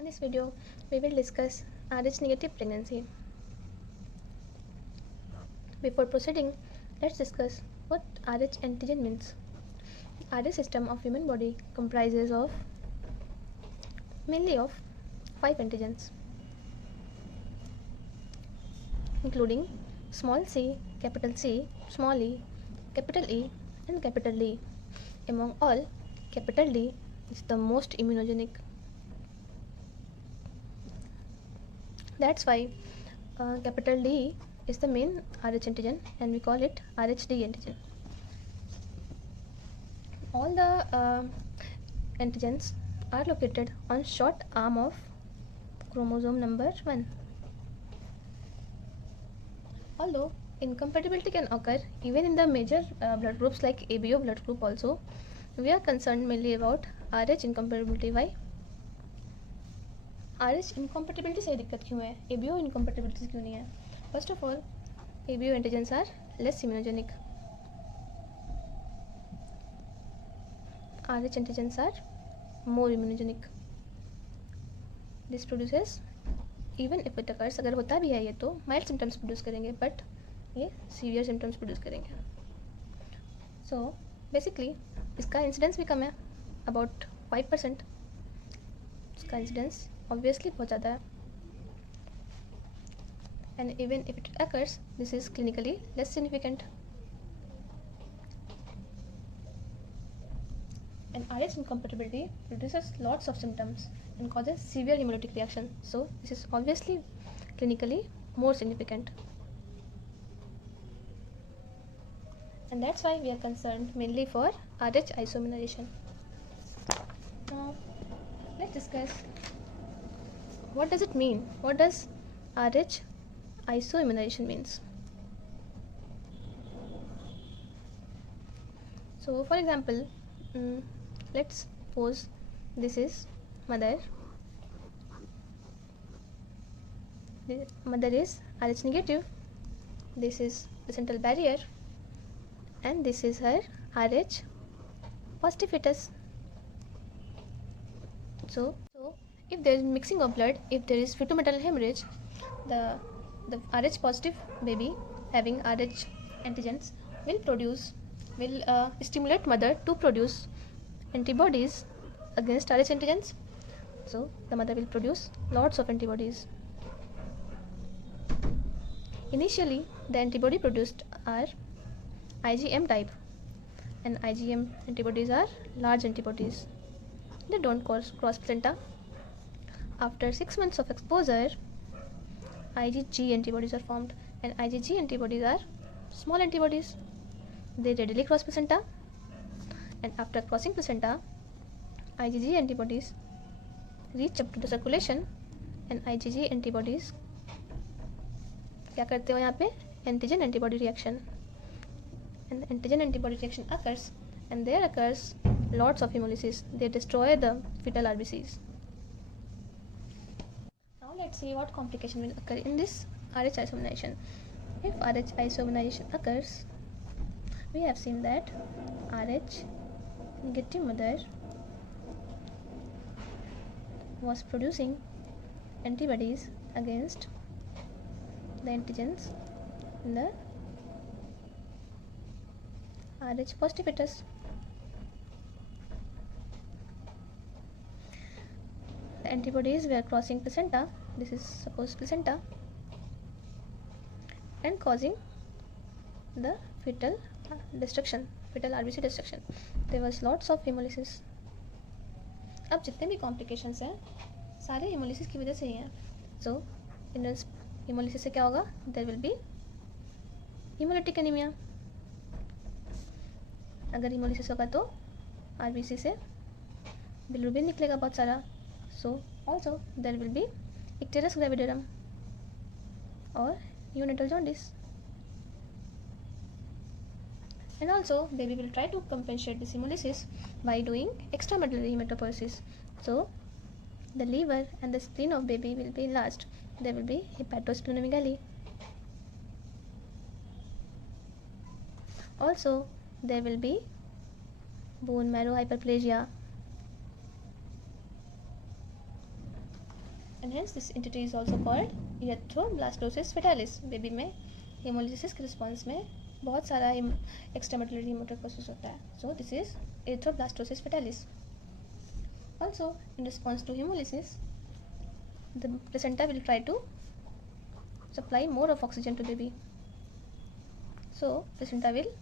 In this video, we will discuss Rh negative pregnancy. Before proceeding, let's discuss what Rh antigen means. The Rh system of human body comprises of mainly of 5 antigens, including small c, small e, capital E, and capital D. Among all, capital D is the most immunogenic. That's why capital D is the main Rh antigen and we call it Rhd antigen. All the antigens are located on short arm of chromosome number 1. Although incompatibility can occur even in the major blood groups like ABO blood group also, we are concerned mainly about Rh incompatibility. Why? Rh incompatibility से दिक्कत क्यों है? ABO incompatibility क्यों नहीं है? First of all, ABO antigens are less immunogenic. Rh antigens are more immunogenic. This produces, even if it occurs, अगर होता भी है ये तो mild symptoms produce करेंगे, but ये severe symptoms produce करेंगे. So basically इसका incidence भी कम है, about 5%. इसका incidence obviously बहुत ज़्यादा है. And even if it occurs, this is clinically less significant. And Rh incompatibility produces lots of symptoms and causes severe hemolytic reaction. So this is obviously clinically more significant. And that's why we are concerned mainly for Rh isoimmunization. Now let's discuss what does it mean? What does Rh isoimmunization means? So for example, let's suppose this is mother. The mother is Rh negative. This is placental barrier, and this is her Rh positive fetus. So if there is mixing of blood, if there is fetomaternal hemorrhage, the Rh positive baby having Rh antigens will stimulate mother to produce antibodies against Rh antigens. So the mother will produce lots of antibodies. Initially, the antibody produced are IgM type, and IgM antibodies are large antibodies. They don't cross placenta. After 6 months of exposure, IgG antibodies are formed, and IgG antibodies are small antibodies. They readily cross placenta, and after crossing placenta, IgG antibodies reach up to the circulation, and IgG antibodies क्या करते हो यहाँ पे? Antigen antibody reaction, and the antigen antibody reaction occurs, and there occurs lots of hemolysis. They destroy the fetal RBCs. Now let's see what complication will occur in this Rh isoimmunization. If Rh isoimmunization occurs, we have seen that Rh negative mother was producing antibodies against the antigens in the Rh positive fetus. The antibodies were crossing placenta. This is suppose placenta, and causing the fetal destruction, fetal RBC destruction. There was lots of hemolysis. अब जितने भी complications हैं सारे haemolysis की वजह से ही हैं. सो इन haemolysis से क्या होगा? There will be haemolytic anaemia. अगर हेमोलिसिस होगा तो आरबीसी से बिलिरुबिन निकलेगा बहुत सारा. So also there will be icterus gravidarum और यूनिटल jaundice. And also baby will try to compensate this hemolysis by doing extramedullary hematopoiesis. So the liver and the spleen of baby will be enlarged. There will be hepatosplenomegaly. Also there will be bone marrow hyperplasia. and hence this entity is also called erythroblastosis fetalis. Baby में hemolysis के response में बहुत सारा extramedullary motor process होता है. So this is erythroblastosis fetalis. Also, in response to hemolysis, the placenta will try to supply more of oxygen to baby. So placenta will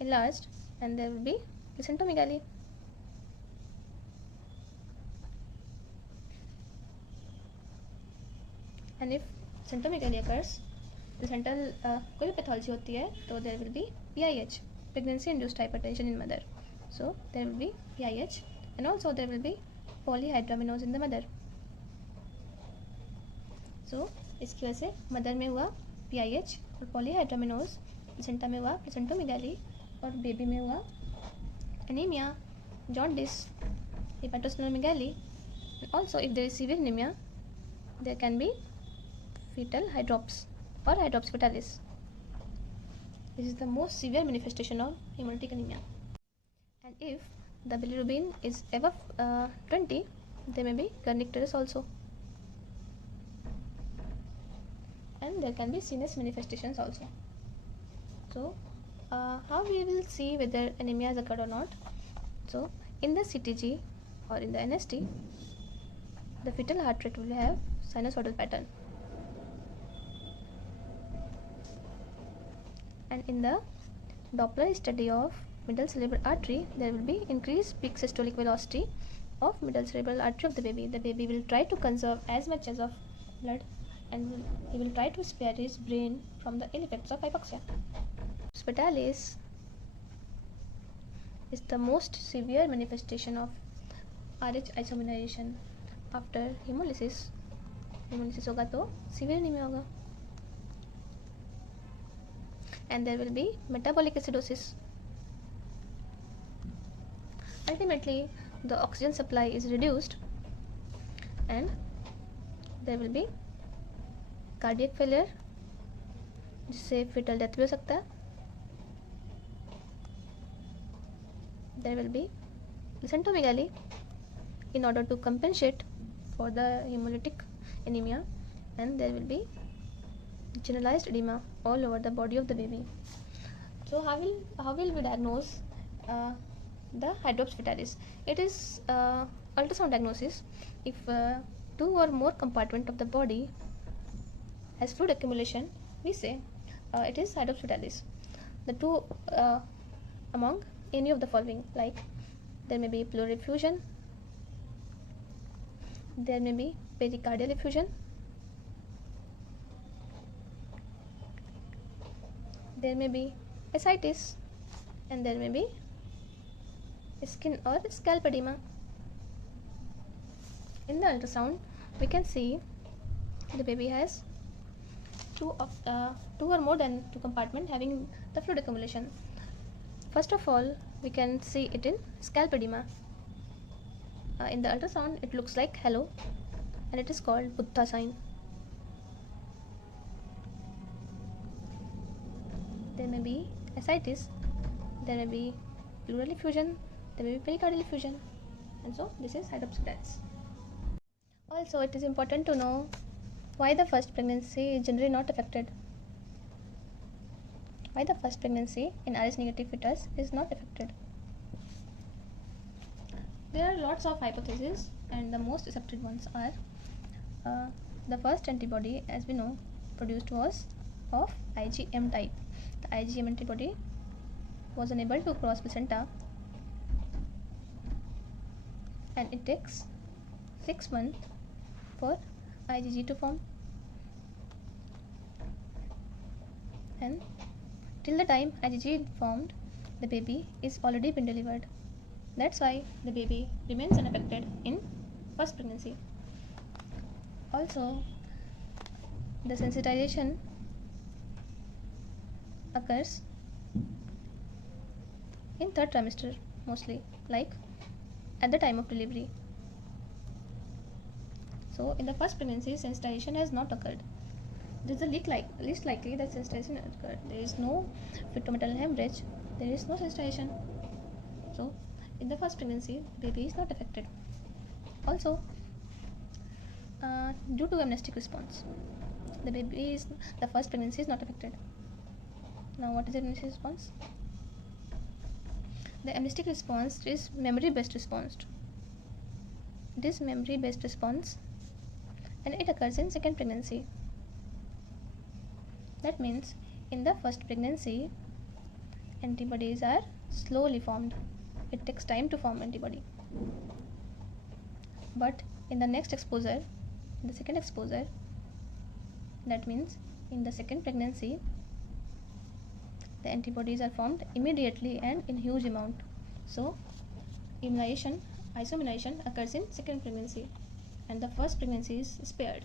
enlarge and there will be placentomegaly. And if placentomegaly occurs, placental कोई भी pathology होती है तो there will be PIH, pregnancy induced hypertension in mother. So there will be PIH and also there will be polyhydramnios in the mother. So इसकी वजह से mother में हुआ PIH और polyhydramnios, प्लेसेंटा में हुआ placentomegaly और बेबी में हुआ anemia, jaundice, hepatosplenomegaly. And also if there is severe anemia, there can be fetal hydrops or hydrops fetalis. This is the most severe manifestation of hemolytic anemia. And if the bilirubin is above 20, there may be kernicterus also. And there can be CNS manifestations also. So how we will see whether anemia has occurred or not? So in the CTG or in the NST, the fetal heart rate will have sinusoidal pattern. And in the Doppler study of middle cerebral artery, there will be increased peak systolic velocity of middle cerebral artery of the baby. The baby will try to conserve as much as of blood and he will try to spare his brain from the ill effects of hypoxia. Fetalis is the most severe manifestation of RH isoimmunization after hemolysis. Hemolysis होगा तो severe anemia होगा. And there will be metabolic acidosis. Ultimately, the oxygen supply is reduced and there will be cardiac failure जिससे fetal death भी हो सकता है. There will be placentomegaly in order to compensate for the hemolytic anemia, and there will be generalized edema all over the body of the baby. So how will we diagnose the hydrops fetalis? It is ultrasound diagnosis. If two or more compartment of the body has fluid accumulation, we say it is hydrops fetalis. The two among any of the following, like there may be pleural effusion, there may be pericardial effusion, there may be ascites, and there may be skin or scalp edema. In the ultrasound, we can see the baby has two or more than two compartments having the fluid accumulation. First of all, we can see it in scalp edema. In the ultrasound, it looks like halo, and it is called Buddha sign. There may be ascites, there may be pleural effusion, there may be pericardial effusion, and so this is hydrops fetalis. Also, it is important to know why the first pregnancy is generally not affected. Why the first pregnancy in RH negative fetus is not affected. There are lots of hypotheses, and the most accepted ones are the first antibody, as we know, produced was of IgM type. The IgM antibody was unable to cross placenta, and it takes 6 months for IgG to form, and till the time IgG formed, the baby is already been delivered. That's why the baby remains unaffected in first pregnancy. Also, the sensitization occurs in third trimester mostly, like at the time of delivery. So in the first pregnancy, sensitization has not occurred. This is the least likely that sensitization occurred. There is no fetal-maternal hemorrhage, there is no sensitization. So in the first pregnancy, the baby is not affected. Also, due to amnestic response. The first pregnancy is not affected. Now what is the amnestic response? The amnestic response is memory based response. It is memory based response and it occurs in second pregnancy. That means in the first pregnancy antibodies are slowly formed. It takes time to form antibody. But in the next exposure, in the second exposure, that means in the second pregnancy, the antibodies are formed immediately and in huge amount. So isoimmunization occurs in second pregnancy and the first pregnancy is spared.